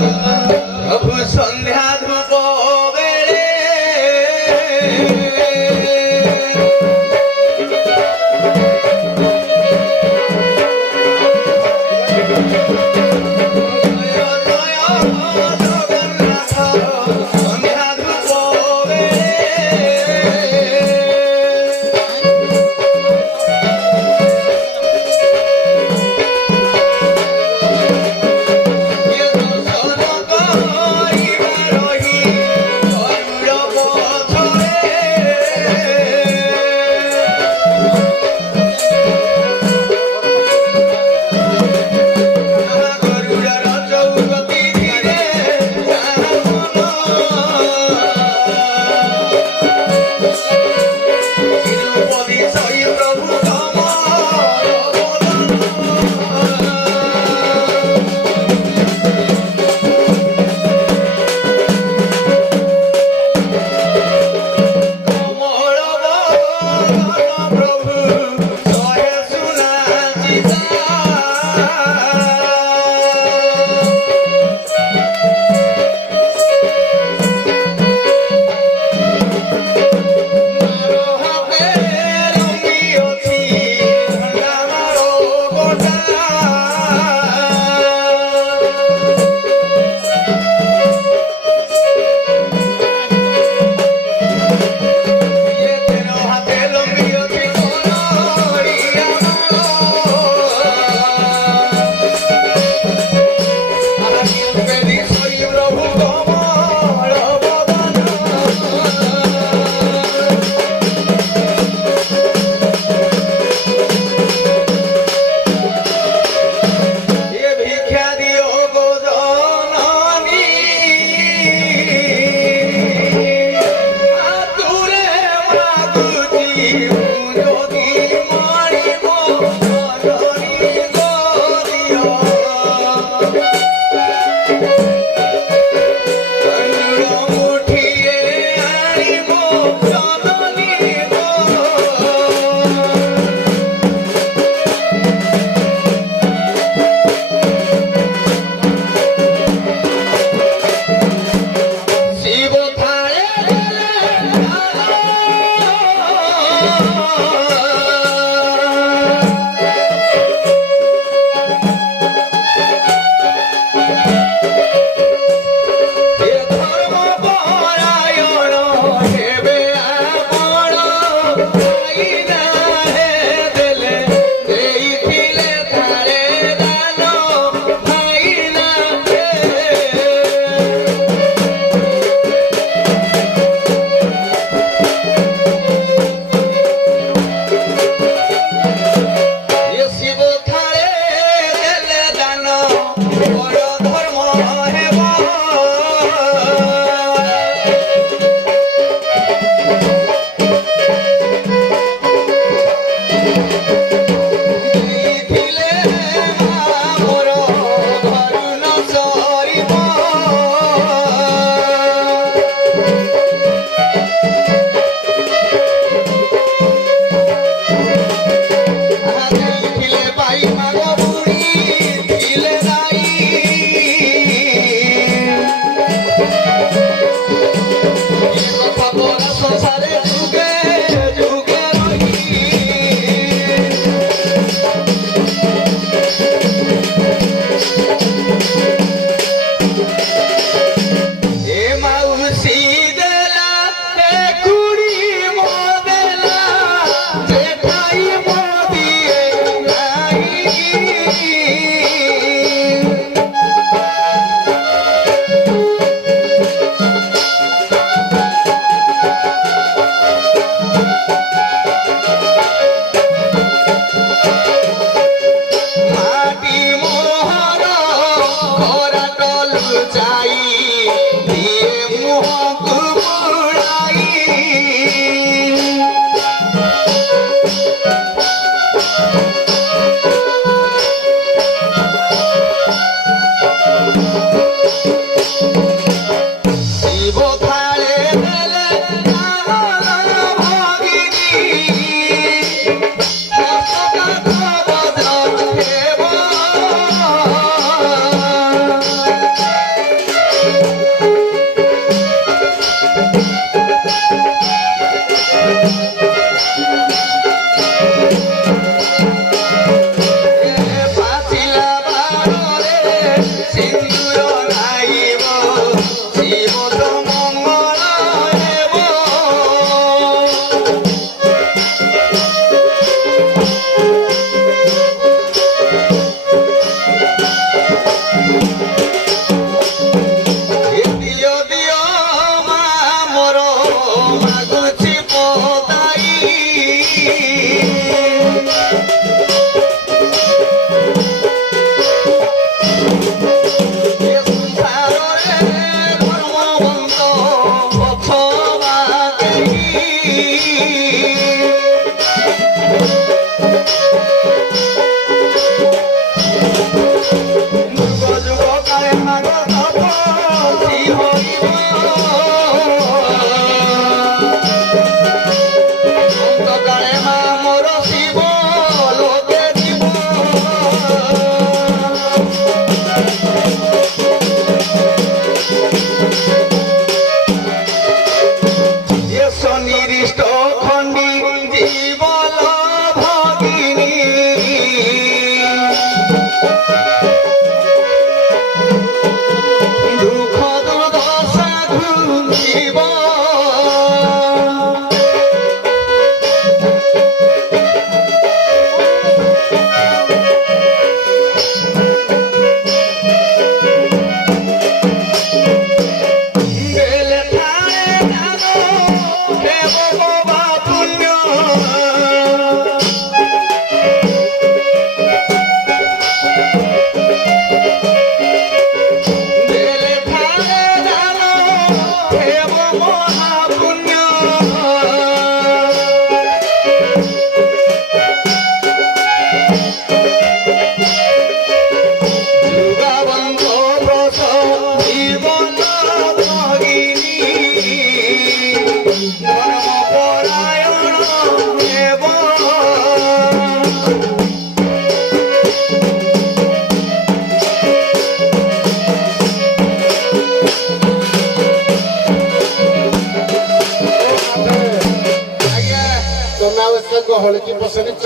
প্রভু সন্ধ্যা ধূপ বেড়ে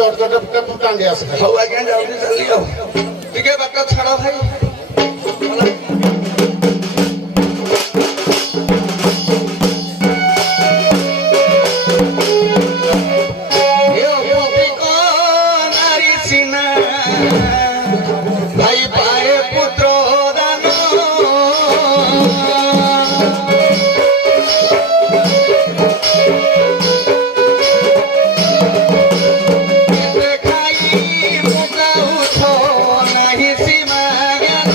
ଅର୍ଜଟ ଟାଙ୍ଗି ଆସେ ହଉ ଆଜ୍ଞା ଯାଉଛି ଚାଲି ଆଉ ଟିକେ ବାଟ ଛାଡ଼ ଭାଇ ଭାଇ ପାଏ ପୁତ୍ର ଦାନ କେତେ ଖାଇ ମୁକାଉଛ ନାହିଁ ସୀମା ଜ୍ଞାନ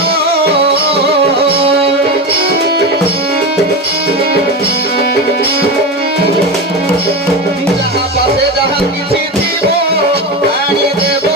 ଯାହା ପାଶେ ଯାହା କିଛି ଥିବ ଆଣିଦେବ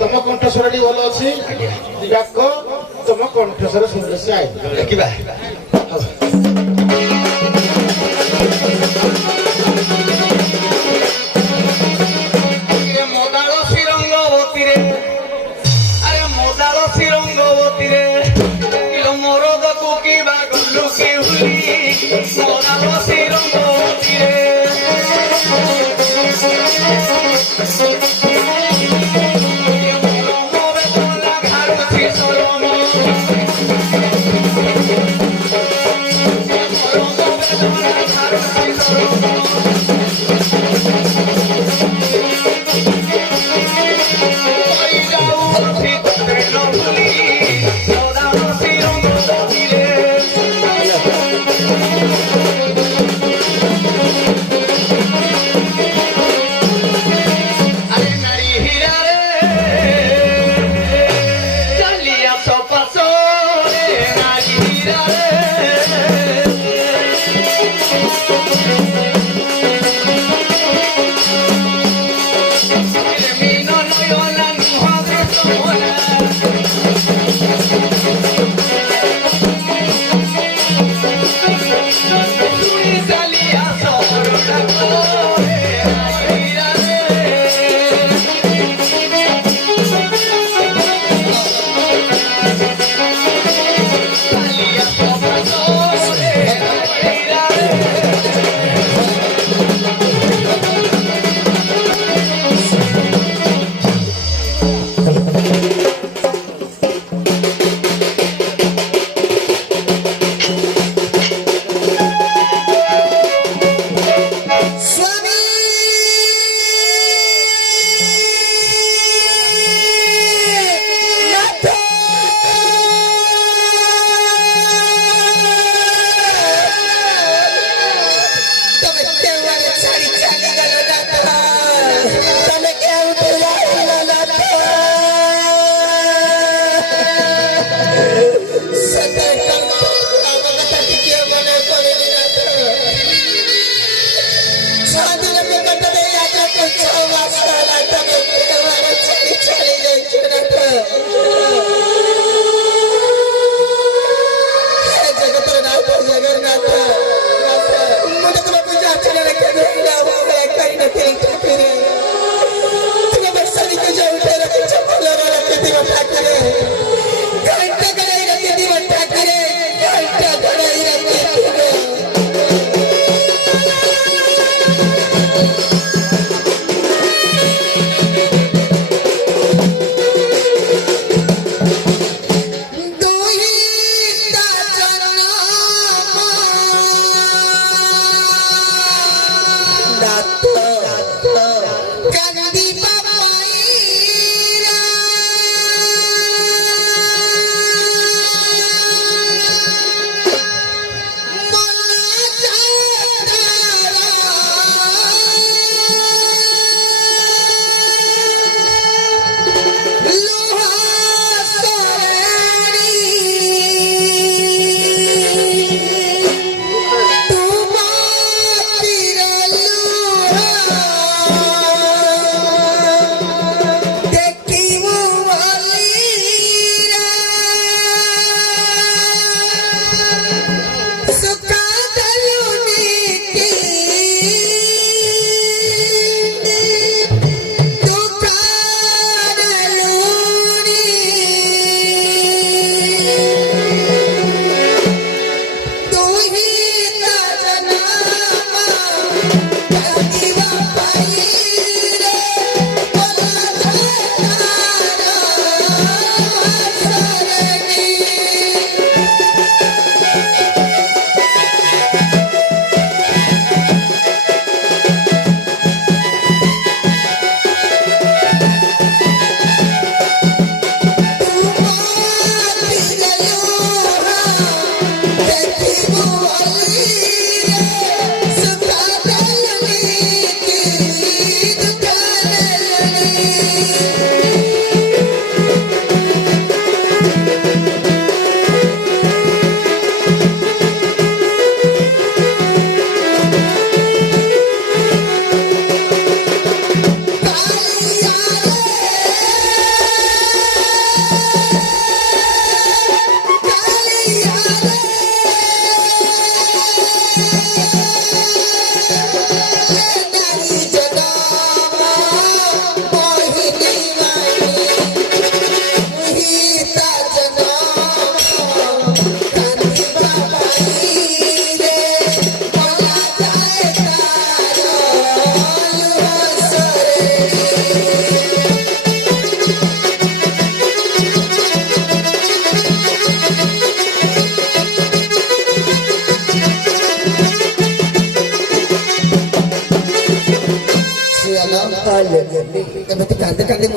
तम कंठस्वर भल अच्छी तम कंठस्वर सुंदर से आई ଦେଖିବା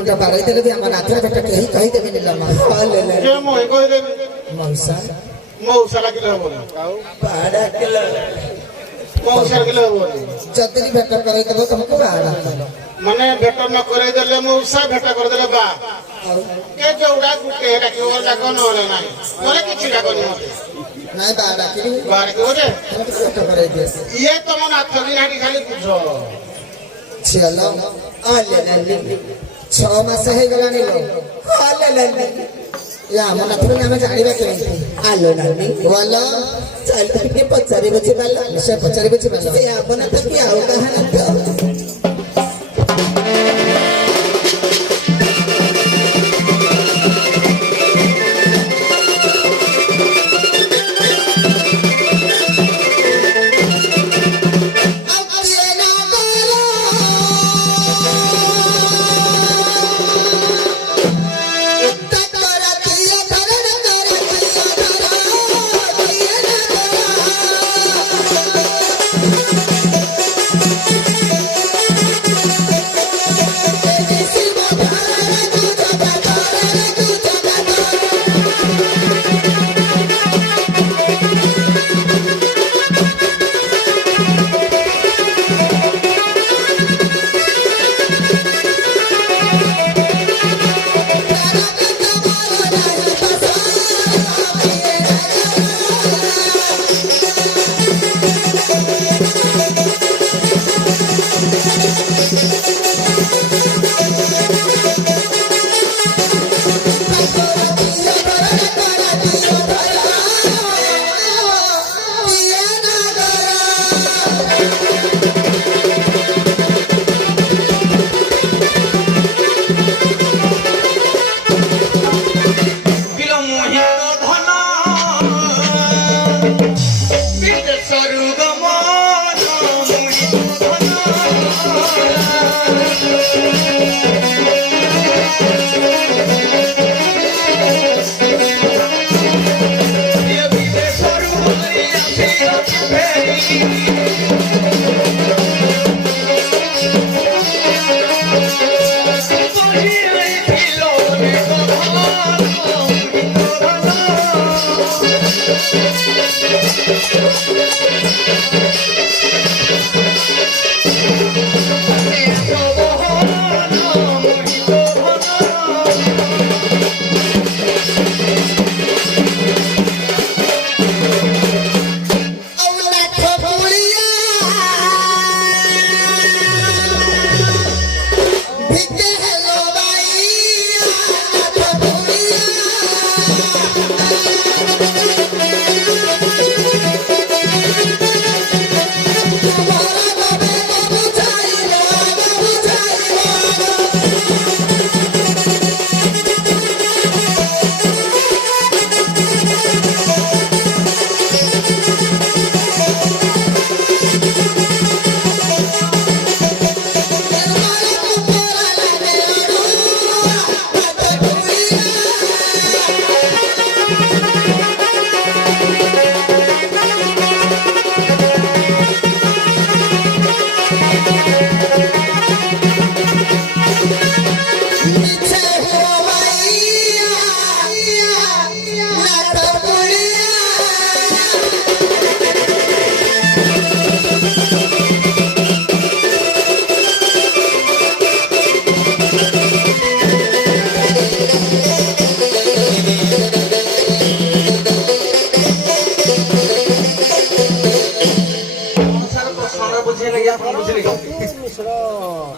বেটা বাড়াই দেলে যে আমার নাথের বেটা কেহি কহি দেবে নিলাম যে মই কই দেবে মৌসা মৌসা লাগিলে হব না বাড়া কেলা মৌসা লাগিলে হব না যদি বেটা করাই দেবো তোমাকে বাড়া মানে ভেট ন করে দেলে মৌসা ভেট করে দেলে বা কে যোউডা গুটে ডাকিব ডাক নহলে নাই নহলে কিছু ডাকনি মতে নাই বাড়া কিরি বা ডাকিব যে তোমাকে বেটা করাই দিয়ে ইয়ে তম নাথ দিনাটি খালি বুঝ চলো আলে 6 মাস হয়ে গলানি লো আলে या मन थोड़ी नाम जानिबा केमिति आलो नानी वाला चल के पचारी बचे बाला से पचारी बचे बाला या मन त की आउ कहाना तो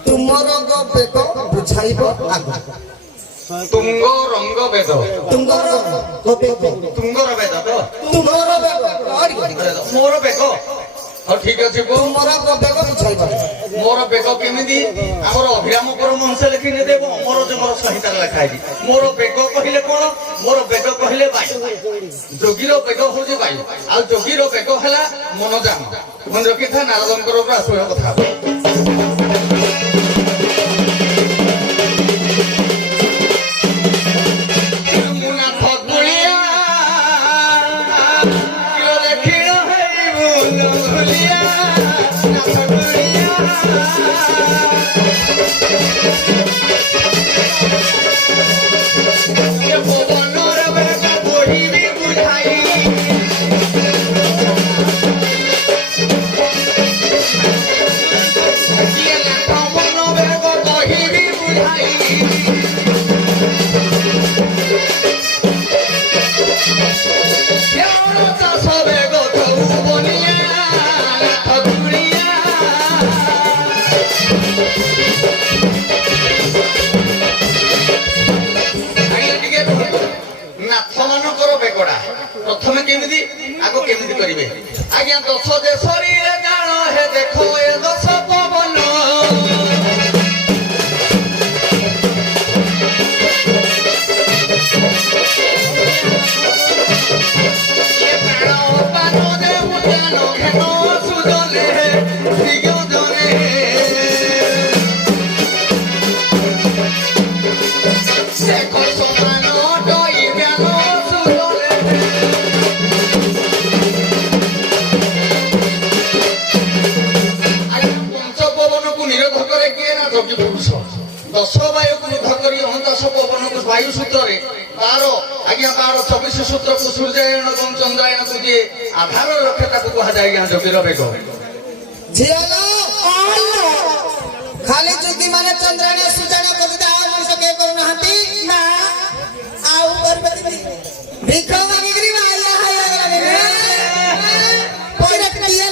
तुमर बेद बुझाइब आग तुंग रंग बेद तुंगर बेद तुंगर बेद तो तुमर बेद मोर बेग हाँ ठीक अच्छे तुमर बेद बुझाइब मोर बेग केमिति आमर अभिराम परमहंस लिखि ने देव मोर जे मोर संहिता लिखा है मोर बेग कहिले कोन मोर बेग कहिले बाई जोगीर बेग होजे बाई आ जोगीर बेग हला मनोजान मन रखि था नारदंकर आसुर कथा କରିବେ ଆଜ୍ଞା ଦଶ ଦେଶରେ ଜାଣ ହେ ଦେଖ ଏ ଦଶ ପବନ ଏ ପ୍ରାଣ ପାନ ଦେବୁ ଜ୍ଞାନ ଘେନ ସୁଜନେ ଦିଗଜନେ ସେ ସମାନ ଡଇ ଜ୍ଞାନ ସୁଜନେ ପଞ୍ଚପବନକୁ ନିରୋଧ କରେ କିଏ ନା ଯୋଗୀ ପୁରୁଷ ଦଶ ବାୟୁକୁ ନିରୋଧ କରି ଅଣଦଶ ପବନକୁ ବାୟୁ ସୂତ୍ରରେ 24 ସୂତ୍ରକୁ ସୂର୍ଯ୍ୟାୟନ ଏବଂ ଚନ୍ଦ୍ରାୟନକୁ ଯିଏ ଆଧାର ରଖେ ତାକୁ କୁହାଯାଏ ଆଜ୍ଞା ଯୋଗୀର ବେଗ ଝିଅଲୋ ଖାଲି ଯୋଗୀ ମାନେ ଚନ୍ଦ୍ରାୟନ ସୂର୍ଯ୍ୟାୟନ କରୁଛନ୍ତି ଆଉ ମଣିଷ କେହି କରୁନାହାନ୍ତି ନା ଆଉ କରିବେ ଭିକ ମାଗିକିରି ମାରିଲା ପଇରା କିଏ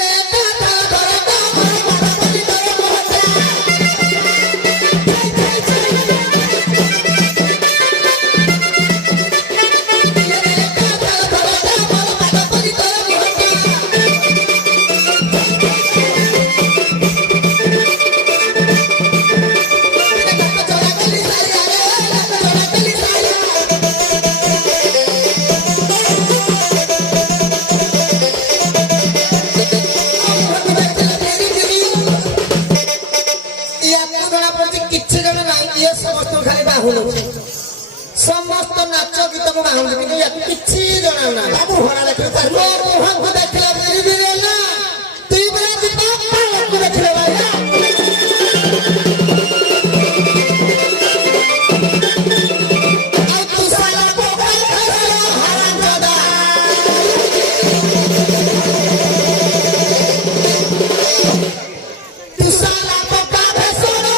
समस्त नाच गीत को बाहुल किंतु याकु किछि जणा ना बाबू हरा देखले तार मुह को देखला बिरी बिरी ना तू बरा दीपा को देखले भाई आ तू साला पोका हराम दादा तू साला पोका भेसोनो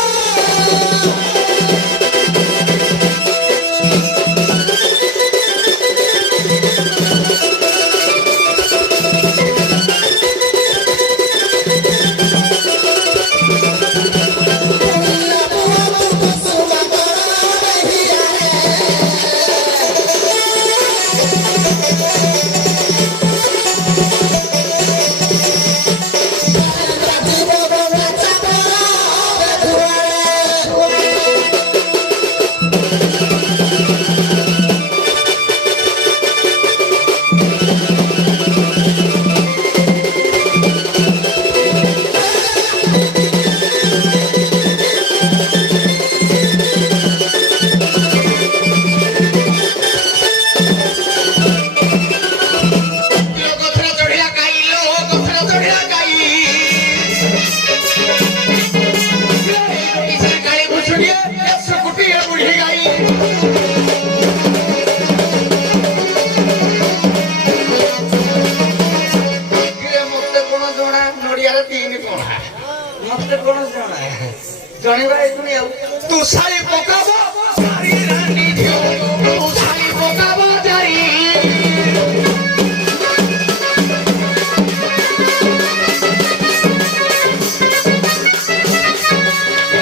तू साली पोकाबो सारी रानी दियो तू साली पोकाबो जारी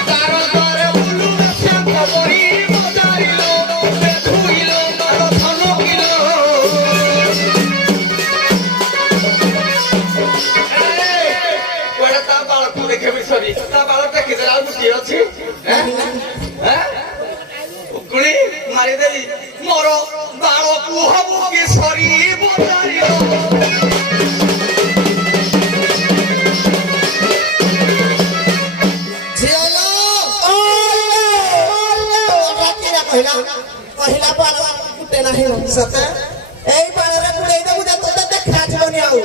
तारो तारे बुलु श्याम बरी बजारिलो ते धुइलो तारो धनो किलो कोडा ता बाळ को देखे बिसरी ता बाळ ता किदरा गुटी अछि उकुली मारी देवी मोर बाळ कुहबु कि सरी बजारिलो झियालो रातीरा पहिला पाळ कुटे नाही सते एई पाळरा कुटे देबु जा तो देखा जबनी आउ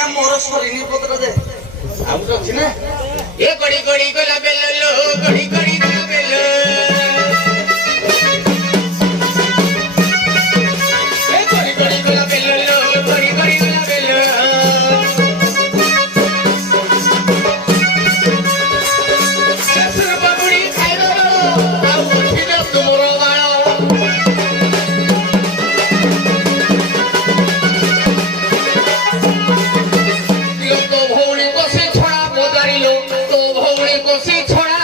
ଆଜ୍ଞା ମୋର ସରିନି ପତ୍ର ଯେ ଆଉ ଗୋଟେ ଅଛି ନା ଏ ଗଡି ଗଡି ଗଲା ବେଲ ଲୋ ଗଡି ଗଡି ଗଲା ବେଲ ଏ ଗଡି ଗଡି ଗଲା ବେଲ ଲୋ ଗଡି ଗଡି ଗଲା ବେଲ ସୁର ବାବୁଡି ଖାଇବ ଆଉ ଉଠିଲ ତୁମର ବାଳ তো ভৌড়ি কষি ছড়া বজারিল তো ভৌড়ি কষি ছড়া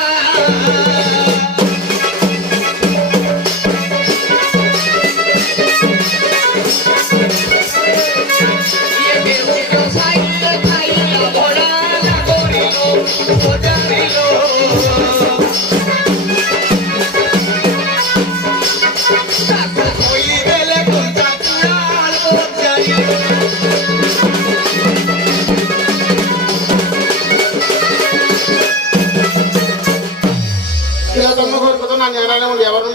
ইয়ে বেহুশ সাইল খাইল ভরা লাগরিল বজারিল সাথে হই গেলে কোনটা চাল বজারিল ତମ ଘର କଥା ନାନୀ ଆଣିଲା ମୁଁ